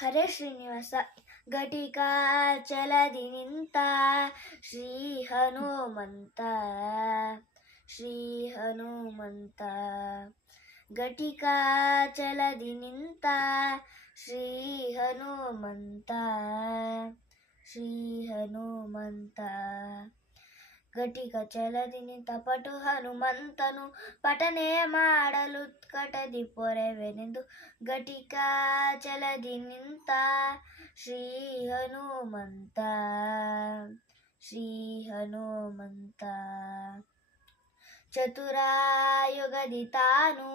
ಹರೇ ಶ್ರೀನಿವಾಸ. ಘಟಿಕಾಚಲದಿ ನಿಂತ ಶ್ರೀ ಹನುಮಂತ, ಶ್ರೀ ಹನುಮಂತ. ಘಟಿಕಾಚಲದಿ ನಿಂತ ಶ್ರೀ ಹನುಮಂತ, ಶ್ರೀ ಹನುಮಂತ. ಘಟಿಕ ಚಲದಿ ನಿಂತ ಪಟು ಹನುಮಂತನು ಪಠನೆ ಮಾಡಲು ಉತ್ಕಟದಿ ಪೊರೆವೆನೆಂದು. ಘಟಿಕ ಚಲದಿ ನಿಂತ ಶ್ರೀ ಹನುಮಂತ, ಶ್ರೀ ಹನುಮಂತ. ಚತುರಾಯುಗದಿ ತಾನು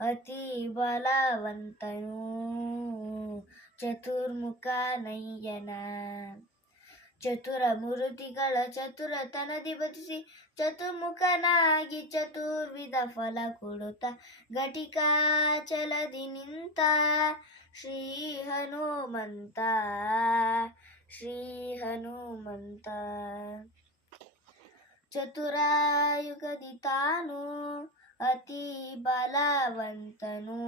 ಅತಿ ಬಲವಂತನು, ಚತುರ್ಮುಖ ನಯ್ಯನ. ಚತುರ ಮೂರ್ತಿಗಳ ಚತುರತನದಿ ಬದಿಸಿ ಚತುರ್ಮುಖನಾಗಿ ಚತುರ್ವಿಧ ಫಲ ಕೊಡುತ್ತ. ಘಟಿಕಾಚಲದಿ ನಿಂತ ಶ್ರೀ ಹನುಮಂತ, ಶ್ರೀ ಹನುಮಂತ. ಚತುರಾಯುಗದಿ ತಾನು ಅತಿ ಬಲವಂತನು,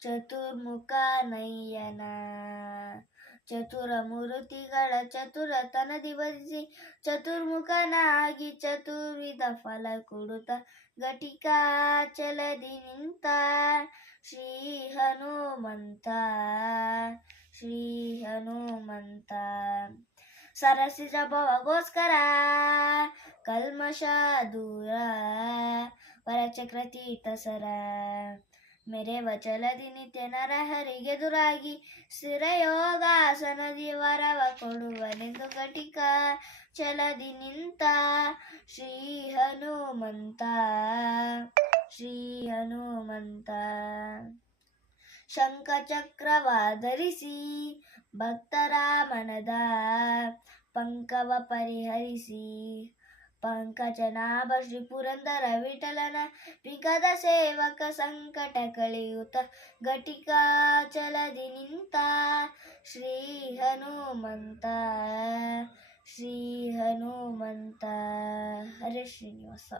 ಚತುರ್ಮುಖ ನಯ್ಯನ. ಚತುರ ಮೂರ್ತಿಗಳ ಚತುರತನದಿ ವಧಿಸಿ ಚತುರ್ಮುಖನಾಗಿ ಚತುರ್ವಿಧ ಫಲ ಕೊಡುತ್ತ. ಘಟಿಕಾಚಲದಿ ನಿಂತ ಶ್ರೀ ಹನುಮಂತ, ಶ್ರೀ ಹನುಮಂತ. ಸರಸಿಜ ಭವಗೋಸ್ಕರ ಕಲ್ಮಶ ದೂರ ವರಚಕ್ರ ತೀರ್ಥಸರ. ಮೆರೆವ ಚಲದಿ ನಿತ್ಯ ನರಹರಿಗೆದುರಾಗಿ ಸ್ಥಿರಯೋಗಾಸನದಿ ವರವ ಕೊಡುವನೆಂದು. ಘಟಿಕ ಚಲದಿ ನಿಂತ ಶ್ರೀ ಹನುಮಂತ, ಶ್ರೀ ಹನುಮಂತ. ಶಂಖ ಚಕ್ರವಾಧರಿಸಿ ಭಕ್ತರ ಮನದ ಪಂಕವ ಪರಿಹರಿಸಿ. ಪಂಕಜನಾಭ ಶ್ರೀ ಪುರಂದರ ವಿಠಲನ ವಿಗದ ಸೇವಕ ಸಂಕಟ ಕಳೆಯುತ್ತ. ಘಟಿಕಾಚಲದಿ ನಿಂತ ಶ್ರೀ ಹನುಮಂತ, ಶ್ರೀ ಹನುಮಂತ. ಹರೇ ಶ್ರೀನಿವಾಸ.